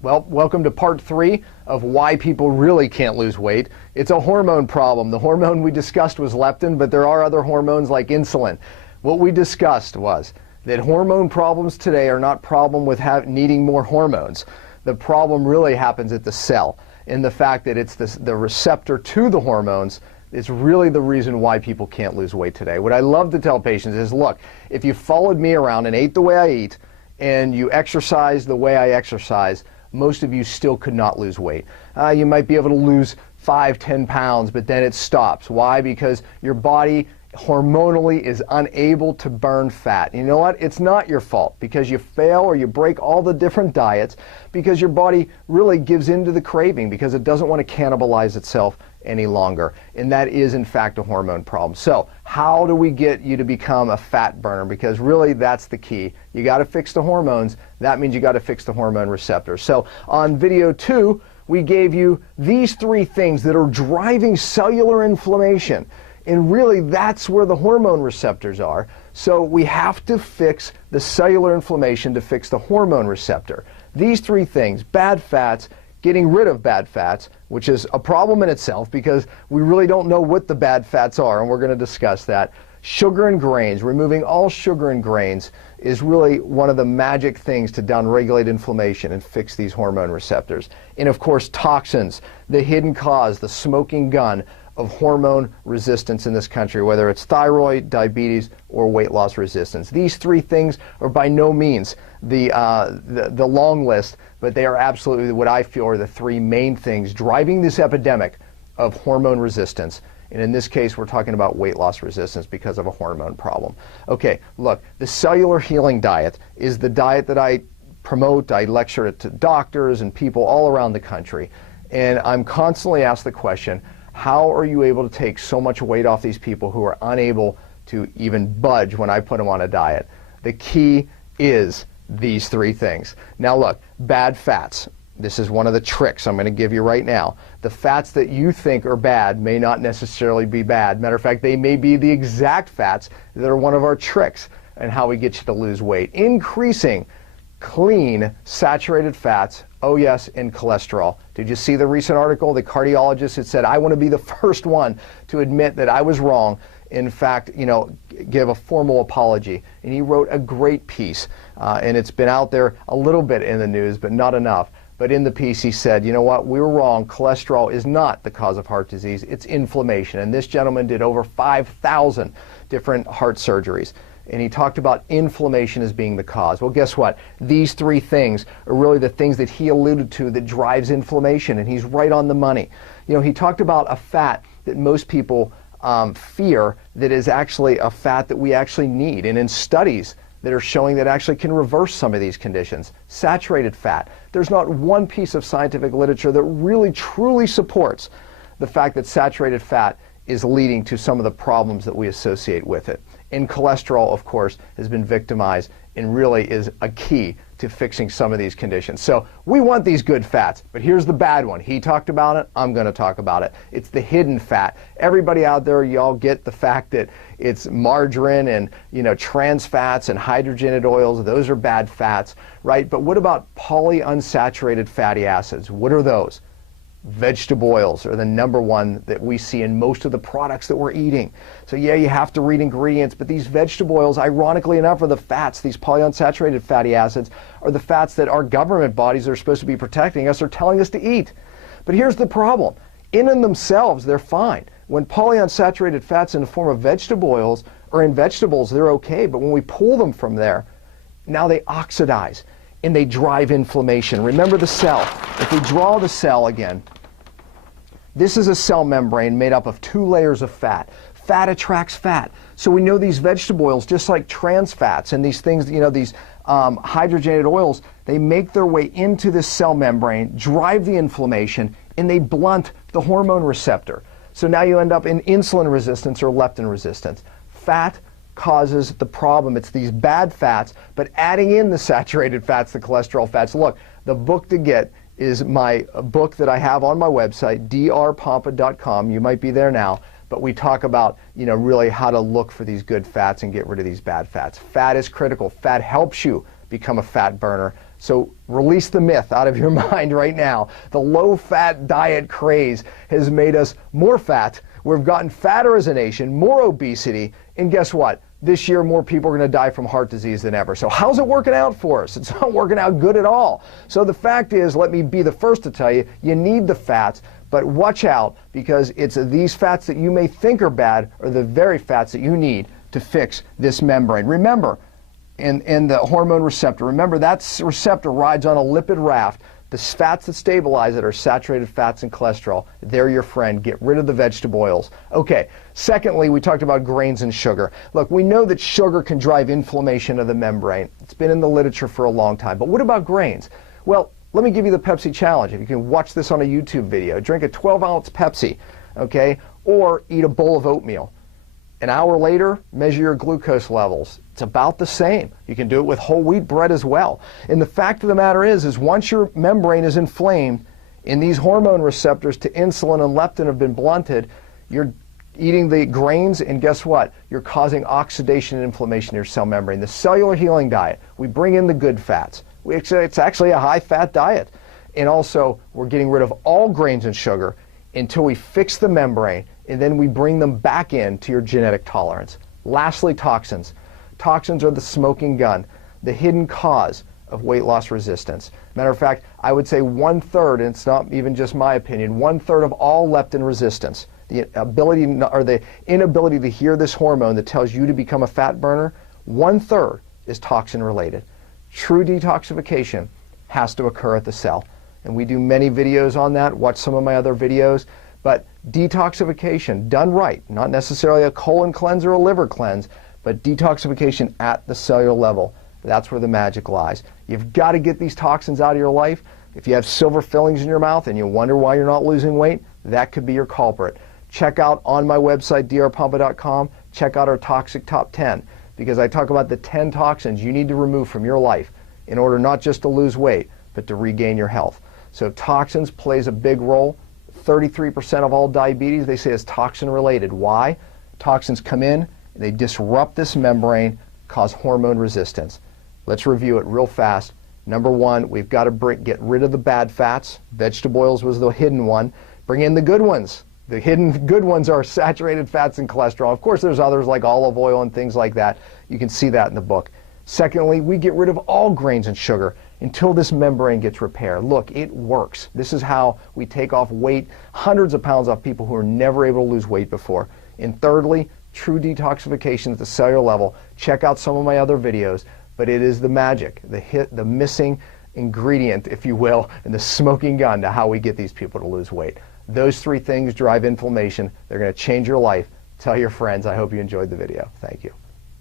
Well, welcome to part 3 of why people really can't lose weight. It's a hormone problem. The hormone we discussed was leptin, but there are other hormones like insulin. What we discussed was that hormone problems today are not problem with needing more hormones. The problem really happens at the cell, in the fact that it's the receptor to the hormones. It's really the reason why people can't lose weight today. What I love to tell patients is, look, if you followed me around and ate the way I eat, and you exercise the way I exercise, most of you still could not lose weight. You might be able to lose 5-10 pounds, but then it stops. Why? Because your body hormonally is unable to burn fat. You know what? It's not your fault because you fail or you break all the different diets, because your body really gives in to the craving because it doesn't want to cannibalize itself any longer. And that is in fact a hormone problem. So how do we get you to become a fat burner? Because really that's the key. You got to fix the hormones. That means you got to fix the hormone receptors. So on video 2, we gave you these 3 things that are driving cellular inflammation. And really that's where the hormone receptors are. So we have to fix the cellular inflammation to fix the hormone receptor. These 3 things: bad fats, getting rid of bad fats, which is a problem in itself because we really don't know what the bad fats are, and we're going to discuss that. Sugar and grains, removing all sugar and grains is really one of the magic things to downregulate inflammation and fix these hormone receptors. And of course, toxins, the hidden cause, the smoking gun of hormone resistance in this country, whether it's thyroid, diabetes, or weight loss resistance. These 3 things are by no means the long list, but they are absolutely what I feel are the 3 main things driving this epidemic of hormone resistance. And in this case, we're talking about weight loss resistance because of a hormone problem. Okay, look, the cellular healing diet is the diet that I promote. I lecture it to doctors and people all around the country. And I'm constantly asked the question, how are you able to take so much weight off these people who are unable to even budge when I put them on a diet? The key is these 3 things. Now look, bad fats. This is one of the tricks I'm going to give you right now. The fats that you think are bad may not necessarily be bad. Matter of fact, they may be the exact fats that are one of our tricks and how we get you to lose weight. Increasing clean saturated fats, oh yes, and cholesterol. Did you see the recent article? The cardiologist had said, I want to be the first one to admit that I was wrong. In fact, give a formal apology. And he wrote a great piece, and it's been out there a little bit in the news, but not enough. But in the piece he said, you know what, we were wrong. Cholesterol is not the cause of heart disease. It's inflammation. And this gentleman did over 5,000 different heart surgeries. And he talked about inflammation as being the cause. Well, guess what? These 3 things are really the things that he alluded to that drives inflammation, and he's right on the money. He talked about a fat that most people fear that is actually a fat that we actually need. And in studies that are showing that actually can reverse some of these conditions, saturated fat. There's not one piece of scientific literature that really truly supports the fact that saturated fat is leading to some of the problems that we associate with it. And cholesterol, of course, has been victimized and really is a key to fixing some of these conditions. So we want these good fats, but here's the bad one. He talked about it, I'm going to talk about it. It's the hidden fat. Everybody out there, y'all get the fact that it's margarine and trans fats and hydrogenated oils. Those are bad fats, right? But what about polyunsaturated fatty acids? What are those? Vegetable oils are the number one that we see in most of the products that we're eating. So yeah, you have to read ingredients, but these vegetable oils, ironically enough, are the fats. These polyunsaturated fatty acids are the fats that our government bodies that are supposed to be protecting us are telling us to eat. But here's the problem. In and themselves, they're fine. When polyunsaturated fats in the form of vegetable oils are in vegetables, they're okay. But when we pull them from there, now they oxidize and they drive inflammation. Remember the cell. If we draw the cell again, this is a cell membrane made up of 2 layers of fat. Fat attracts fat. So we know these vegetable oils, just like trans fats and these things, these hydrogenated oils, they make their way into this cell membrane, drive the inflammation, and they blunt the hormone receptor. So now you end up in insulin resistance or leptin resistance. Fat causes the problem. It's these bad fats, but adding in the saturated fats, the cholesterol fats. Look, the book to get is my book that I have on my website, drpompa.com. You might be there now, but we talk about, really how to look for these good fats and get rid of these bad fats. Fat is critical. Fat helps you become a fat burner. So release the myth out of your mind right now. The low-fat diet craze has made us more fat. We've gotten fatter as a nation, more obesity, and guess what? This year, more people are going to die from heart disease than ever. So how's it working out for us? It's not working out good at all. So the fact is, let me be the first to tell you, you need the fats, but watch out, because it's these fats that you may think are bad are the very fats that you need to fix this membrane. Remember, in the hormone receptor, remember that receptor rides on a lipid raft. The fats that stabilize it are saturated fats and cholesterol. They're your friend. Get rid of the vegetable oils. Okay, secondly, we talked about grains and sugar. Look, we know that sugar can drive inflammation of the membrane. It's been in the literature for a long time. But what about grains? Well, let me give you the Pepsi challenge. If you can watch this on a YouTube video, drink a 12-ounce Pepsi, okay, or eat a bowl of oatmeal. An hour later, measure your glucose levels. It's about the same. You can do it with whole wheat bread as well. And the fact of the matter is once your membrane is inflamed and these hormone receptors to insulin and leptin have been blunted, you're eating the grains, and guess what? You're causing oxidation and inflammation in your cell membrane. The cellular healing diet, we bring in the good fats. It's actually a high-fat diet. And also, we're getting rid of all grains and sugar until we fix the membrane, and then we bring them back into your genetic tolerance. Lastly, toxins. Toxins are the smoking gun, the hidden cause of weight loss resistance. Matter of fact, I would say 1/3, and it's not even just my opinion, 1/3 of all leptin resistance, the ability or the inability to hear this hormone that tells you to become a fat burner, 1/3 is toxin related. True detoxification has to occur at the cell. And we do many videos on that. Watch some of my other videos. But detoxification done right, not necessarily a colon cleanse or a liver cleanse, but detoxification at the cellular level. That's where the magic lies. You've got to get these toxins out of your life. If you have silver fillings in your mouth and you wonder why you're not losing weight, that could be your culprit. Check out on my website, drpompa.com, check out our Toxic Top 10, because I talk about the 10 toxins you need to remove from your life in order not just to lose weight, but to regain your health. So toxins plays a big role. 33% of all diabetes, they say, is toxin related. Why? Toxins come in, they disrupt this membrane, cause hormone resistance. Let's review it real fast. Number one, we've got to get rid of the bad fats. Vegetable oils was the hidden one. Bring in the good ones. The hidden good ones are saturated fats and cholesterol. Of course, there's others like olive oil and things like that. You can see that in the book. Secondly, we get rid of all grains and sugar until this membrane gets repaired. Look, it works. This is how we take off weight, hundreds of pounds off people who are never able to lose weight before. And thirdly, true detoxification at the cellular level. Check out some of my other videos, but it is the magic, the missing ingredient, if you will, and the smoking gun to how we get these people to lose weight. Those three things drive inflammation. They're going to change your life. Tell your friends. I hope you enjoyed the video. Thank you.